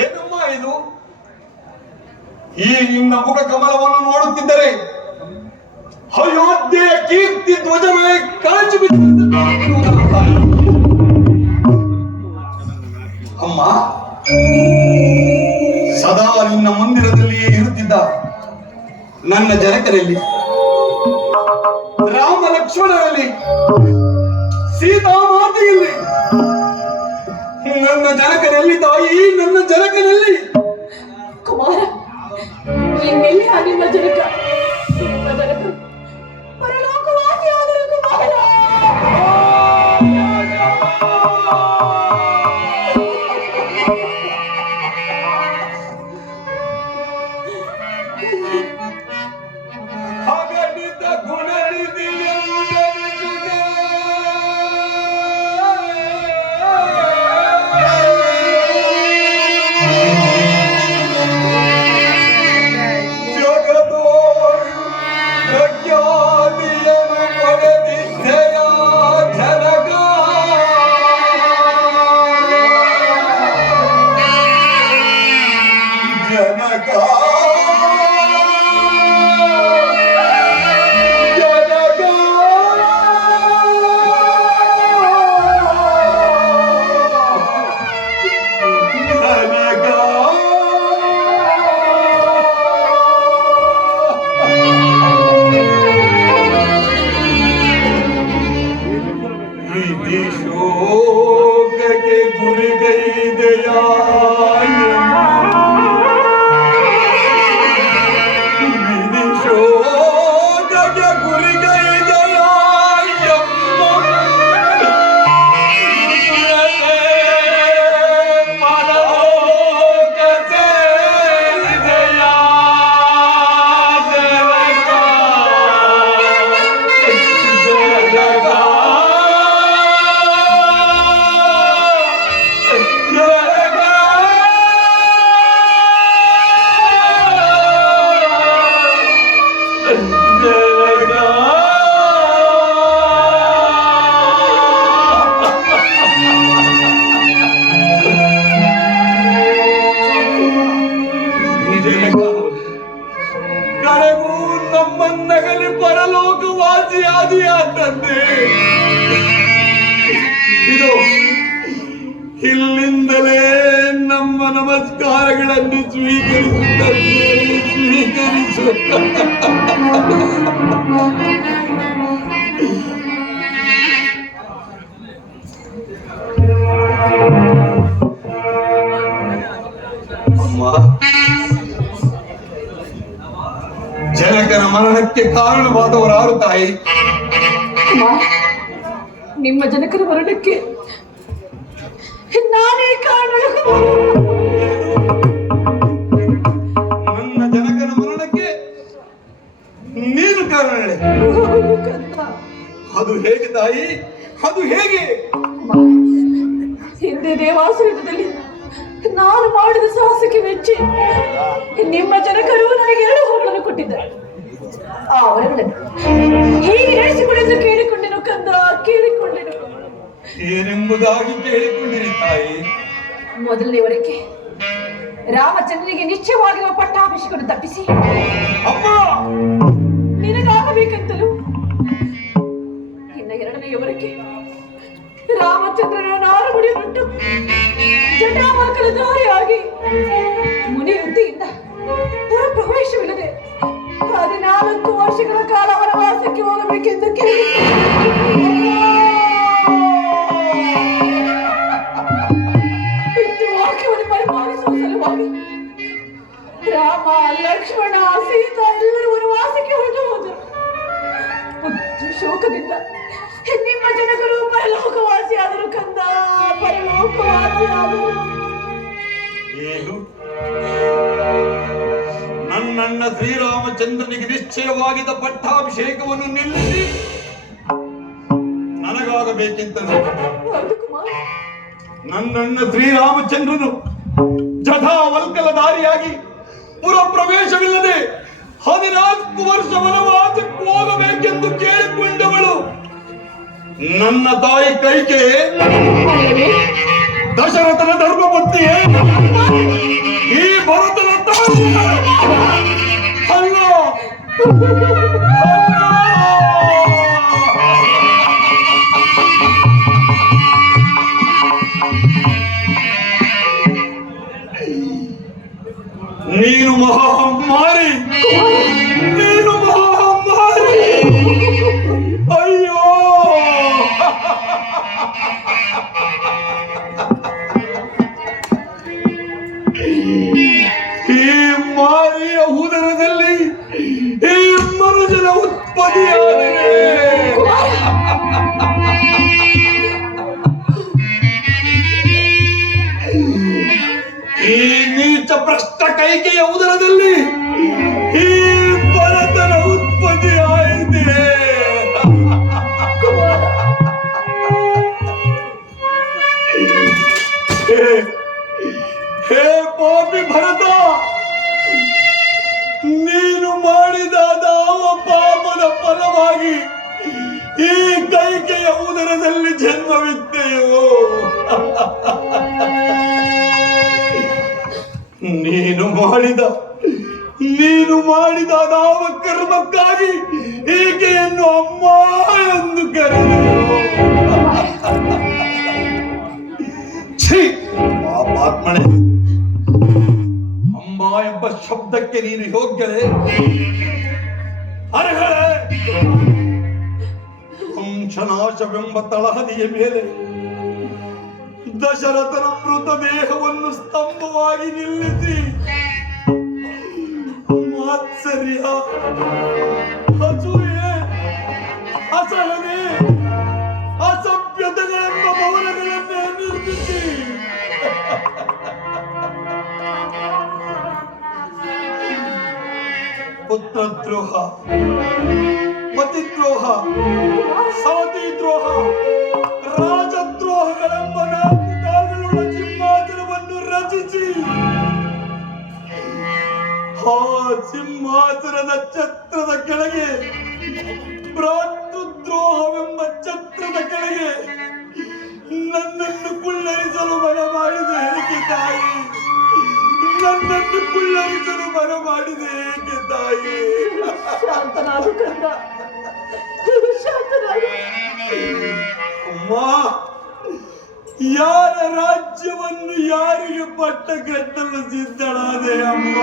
ಏನಮ್ಮ ಇದು? ಈ ನಿನ್ನ ಮುಖ ಕಮಲವನ್ನು ನೋಡುತ್ತಿದ್ದರೆ ಅಯೋಧ್ಯೆಯ ಕೀರ್ತಿ ಧ್ವಜವೇ ಕಳಚಿ ಅಮ್ಮ, ಸದಾ ನಿನ್ನ ಮಂದಿರದಲ್ಲಿಯೇ ಇರುತ್ತಿದ್ದ ನನ್ನ ಜನಕರಲ್ಲಿ, ರಾಮ ಲಕ್ಷ್ಮಣರಲ್ಲಿ, ಸೀತಾಮಾತೆಯಲ್ಲಿ, ನನ್ನ ಜನಕನಲ್ಲಿ ತಾಯಿ, ನನ್ನ ಜನಕನಲ್ಲಿ ಕುಮಾರ, ಇನ್ನೆಲ್ಲಿ ನಿಮ್ಮ ಜನಕ? ನಿಮ್ಮ ಜನಕ ಪರಲೋಕವಾಸಿಯಾದರು ಕುಮಾರ. ಕಳೆಗೂ ನಮ್ಮನ್ನಗಲಿ ಪರಲೋಕವಾಸಿಯಾದಿಯಾದಂತೆ ಇದು ಇಲ್ಲಿಂದಲೇ ನಮ್ಮ ನಮಸ್ಕಾರಗಳನ್ನು ಸ್ವೀಕರಿಸು. ಅಮ್ಮ, ಜನಕನ ಮರಣಕ್ಕೆ ಕಾರಣವಾದವರಾರು ತಾಯಿ? ನಿಮ್ಮ ಜನಕನ ಮರಣಕ್ಕೆ ನಾನೇ ಕಾರಣ. ನನ್ನ ಜನಕನ ಮರಣಕ್ಕೆ ನೀನು ಕಾರಣ? ಅದು ಹೇಗೆ ತಾಯಿ, ಅದು ಹೇಗೆ? ಹಿಂದೆ ದೇವಾಸುರದಲ್ಲಿ ನಾನು ಮಾಡಿದ ಸಾಹಸಕ್ಕೆ ಮೆಚ್ಚಿ ನಿಮ್ಮ ಜನಕರು ನನಗೆ 2 ಹೊಗಳನ್ನು ಕೊಟ್ಟಿದ್ದಾರೆ. ಆ ಹೊರಗಳನ್ನು ಹೀಗೆ ನಡೆಸಿಕೊಳ್ಳಲು ಕೇಳಿಕೊಂಡೆನು ಕಂದ, ಕೇಳಿಕೊಂಡೆನು. ಏನೆಂಬುದಾಗಿ ಕೇಳಿಕೊಂಡಿರಿ ತಾಯಿ? ಮೊದಲನೇ ವರಕ್ಕೆ ರಾಮಚಂದ್ರನಿಗೆ ನಿಶ್ಚಯವಾಗಿರುವ ಪಟ್ಟಾಭಿಷೇಕವನ್ನು ತಪ್ಪಿಸಿ ಅಮ್ಮ ನಿನಗಾಗಬೇಕಂತಲೂ, ಇನ್ನ 2ನೇ ವರಕ್ಕೆ ರಾಮಚಂದ್ರನ ನಾರುಮುಡಿ ಬಿಟ್ಟು ಜಟಾಮಕಲ ದಾರಿಯಾಗಿ ಮುನಿವೃತ್ತಿಯಿಂದ ಪುರಪ್ರವೇಶವಿಲ್ಲದೆ 14 ವರ್ಷಗಳ ಕಾಲ ವನವಾಸಕ್ಕೆ ಹೋಗಬೇಕೆಂದು ವಾಕ್ಯವನ್ನು ಪರಿಪಾಲಿಸುವ ಸಲುವಾಗಿ ರಾಮ, ಲಕ್ಷ್ಮಣ, ಸೀತಾ ಎಲ್ಲರೂ ವನವಾಸಕ್ಕೆ ಹೊರಟು ಹೋದರು. ಶೋಕದಿಂದ ನಿಮ್ಮ ಜನಕರು ಪರಲೋಕವಾಸಿಯಾದರು ಕಂದ, ಪರಲೋಕವಾಸಿಯಾದರು. ಏನು? ನನ್ನಣ್ಣ ಶ್ರೀರಾಮಚಂದ್ರನಿಗೆ ನಿಶ್ಚಯವಾಗಿದ್ದ ಪಟ್ಟಾಭಿಷೇಕವನ್ನು ನಿಲ್ಲಿಸಿ ನನಗಾಗಬೇಕೆಂತನು? ನನ್ನಣ್ಣ ಶ್ರೀರಾಮಚಂದ್ರನು ಜಟಾವಲ್ಕಲ ದಾರಿಯಾಗಿ ಪುರ ಪ್ರವೇಶವಿಲ್ಲದೆ 14 ವರ್ಷ ವನವಾಸಕ್ಕೆ ಹೋಗಬೇಕೆಂದು ಕೇಳಿಕೊಂಡವಳು ನನ್ನ ತಾಯಿ ಕೈಕೆ, ದಶರಥನ ಧರ್ಮಪತ್ನಿಯೇ. ನೀನು ಮಹಾಮಾರಿ, ನೀನು ಮಹಾಮಾರಿ. ಅಯ್ಯೋ ಈ ಮಾರಿಯ ಉದರದಲ್ಲಿ ಈ ಮನುಜನ ಉತ್ಪತ್ತಿಯಾದರೆ ಈ ನೀಚ ಭ್ರಷ್ಟ ಕೈಕೆಯ ಉದರದಲ್ಲಿ ಈ ಭರತನ ಉತ್ಪತ್ತಿ ಆಯಿತೆ. ಹೇ ಪಾಪಿ ಭರತ, ನೀನು ಮಾಡಿದ ಯಾವ ಪಾಪದ ಫಲವಾಗಿ ಈ ಕೈಕೆಯ ಉದರದಲ್ಲಿ ಜನ್ಮವಿದ್ದೆಯೋ? ನೀನು ಮಾಡಿದ ಯಾವ ಕರ್ಮಕ್ಕಾಗಿ ಈಕೆಯನ್ನು ಅಮ್ಮ ಎಂದು ಕರೆದೆಯೋ? ಛೀ ಪಾಪಾತ್ಮನೆ, ಅಮ್ಮ ಎಂಬ ಶಬ್ದಕ್ಕೆ ನೀನು ಯೋಗ್ಯರೇ? ಅರ್ಹಳೆ? ವಂಶನಾಶವೆಂಬ ತಳಹದಿಯ ಮೇಲೆ ದಶರಥನ ಮೃತದೇಹವನ್ನು ಸ್ತಂಭವಾಗಿ ನಿಲ್ಲಿಸಿ ಮಾತ್ಸರ್ಯ, ಅಸೂಯೆ, ಅಸಹನೆ, ಅಸಭ್ಯತೆಗಳೆಂಬ ಭವನಗಳನ್ನೇ ನಿರ್ಮಿಸಿ ಪುತ್ರದ್ರೋಹ, ಪತಿದ್ರೋಹ, ಸವತಿ ದ್ರೋಹ, ರಾಜದ್ರೋಹಗಳೆಂಬ 4 ಕಾಲುಗಳ ಸಿಂಹಾಸನವನ್ನು ರಚಿಸಿ ಆ ಸಿಂಹಾಸನದ ಛತ್ರದ ಕೆಳಗೆ, ಭ್ರಾತೃದ್ರೋಹವೆಂಬ ಛತ್ರದ ಕೆಳಗೆ ನನ್ನನ್ನು ಕುಳ್ಳರಿಸಲು ಬರಮಾಡಿದೆ ಏಕೆ ತಾಯಿ? ನನ್ನನ್ನು ಕುಳ್ಳರಿಸಲು ಬರಮಾಡಿದೆ ಏಕೆ ತಾಯಿ? ಶಾಂತನಾಗು ಕಂದ, ಶಾಂತನಾಗು. ಅಮ್ಮ, ಯಾರ ರಾಜ್ಯವನ್ನು ಯಾರಿಗೆ ಪಟ್ಟ ಕಟ್ಟಲು ಸಿದ್ಧಳಾದೆ ಅಮ್ಮ?